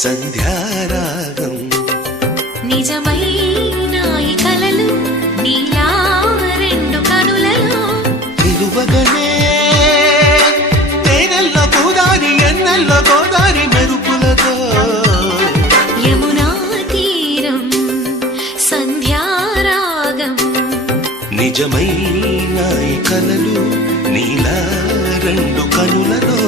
సంధ్యారాగం నిజమైన ఈ కలలు నీలా రెండు కనులలో నిలువగనే తేనెల్లో గోదారి ఎన్నెల్లో గోదారి మెరుపులతో యమునా తీరం సంధ్యారాగం నిజమైన ఈ కలలు నీలా రెండు కనులలో